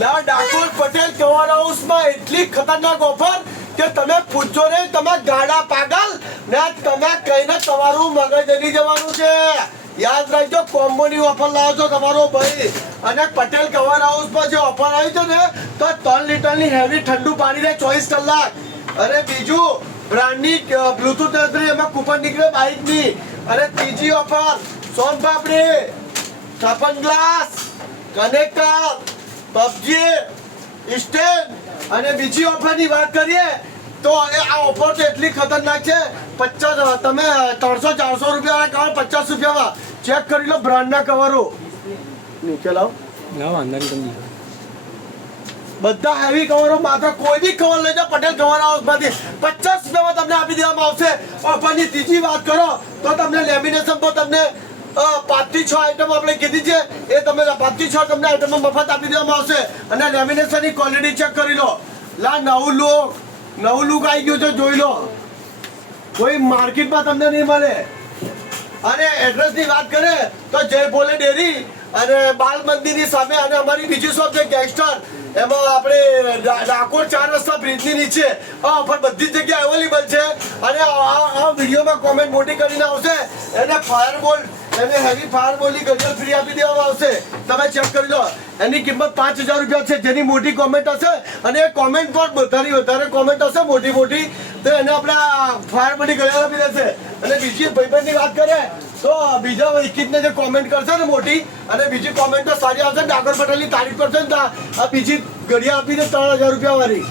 લા ડાકોર પટેલ કવર હાઉસમાં એટલી ખતરનાક ઓફર કે તમે પૂછજો ને, તમે ગાડા પાગલ ને તમે કહીને તમારું મગજ જલી જવાનું છે. યાદ રાખજો, કોમ્બોની ઓફર લાવો છો તમારો ભાઈ. અને પટેલ કવર હાઉસમાં જે ઓફર આવી છે ને, તો 3 લીટરની હેવી ઠંડુ પાણી ને 24 કલાક. અને બીજું બ્રાન્ડની બ્લુટૂથ નસરી એમાં કૂપન નીકળે બાઇકની. અને ત્રીજી ઓફર સોન પાપડી, છાપન ગ્લાસ, કનેક્ટર, પબજી સ્ટેન્ડ. અને બીજી ઓફરની વાત કરીએ તો આ ઓફર તો એટલી ખતરનાક છે. 50 તમે 300-400 રૂપિયા કવર 50 રૂપિયામાં. ચેક કરી લો બ્રાન્ડના કવરો. નીચે લાવો બધા હેવી કવરો. માત્ર કોઈ બી કવર લઈ જાઓ પટેલ કવર હાઉસમાંથી 50 રૂપિયામાં તમને આપી દેવામાં આવશે. ઓફરની ત્રીજી વાત કરો તો તમને લેમિનેશન પર તમને 5 થી 6 આઈટમ આપણે કીધી છે, એ તમે 5 થી 6 તમને આઈટમો મફત આપી દેવામાં આવશે. અને લેમિનેશનની ક્વોલિટી ચેક કરી લો. લા નવું લુક આવી ગયું છે, જોઈ લો. કોઈ માર્કેટમાં તમને નહીં મળે. અને એડ્રેસની વાત કરે તો જય ભોલે ડેરી અને બાલ મંદિરની સામે. અને અમારી બીજી શોપ છે ગેંગસ્ટર, એમાં આપણે ડાકોર 4 રસ્તા બ્રિજની નીચે આ ઓફર બધી જ જગ્યાએ અવેલેબલ છે. અને આ વિડીયોમાં કોમેન્ટ મોટી કરીને આવશે એને ફાયરબોલ, એને હેવી ફાયરબોલની ગઝલ ફ્રી આપી દેવામાં આવશે. તમે ચેક કરી લો. એની કિંમત 5000 રૂપિયા છે. જેની મોટી કોમેન્ટ હશે અને એ કોમેન્ટ પર વધારે કોમેન્ટ હશે મોટી તો એને આપણે ફાયરબોલની ગઝલ આપી દેશે. અને બીજી ભાઈબંધની વાત કરીએ તો બીજા 21 જે કોમેન્ટ કરશે ને મોટી, અને બીજી કોમેન્ટ તો સારી આવશે, ડાકોર પટેલની તારીફ કરશે ને આ બીજી ઘડિયા આપી દે 3000 રૂપિયા વાળી.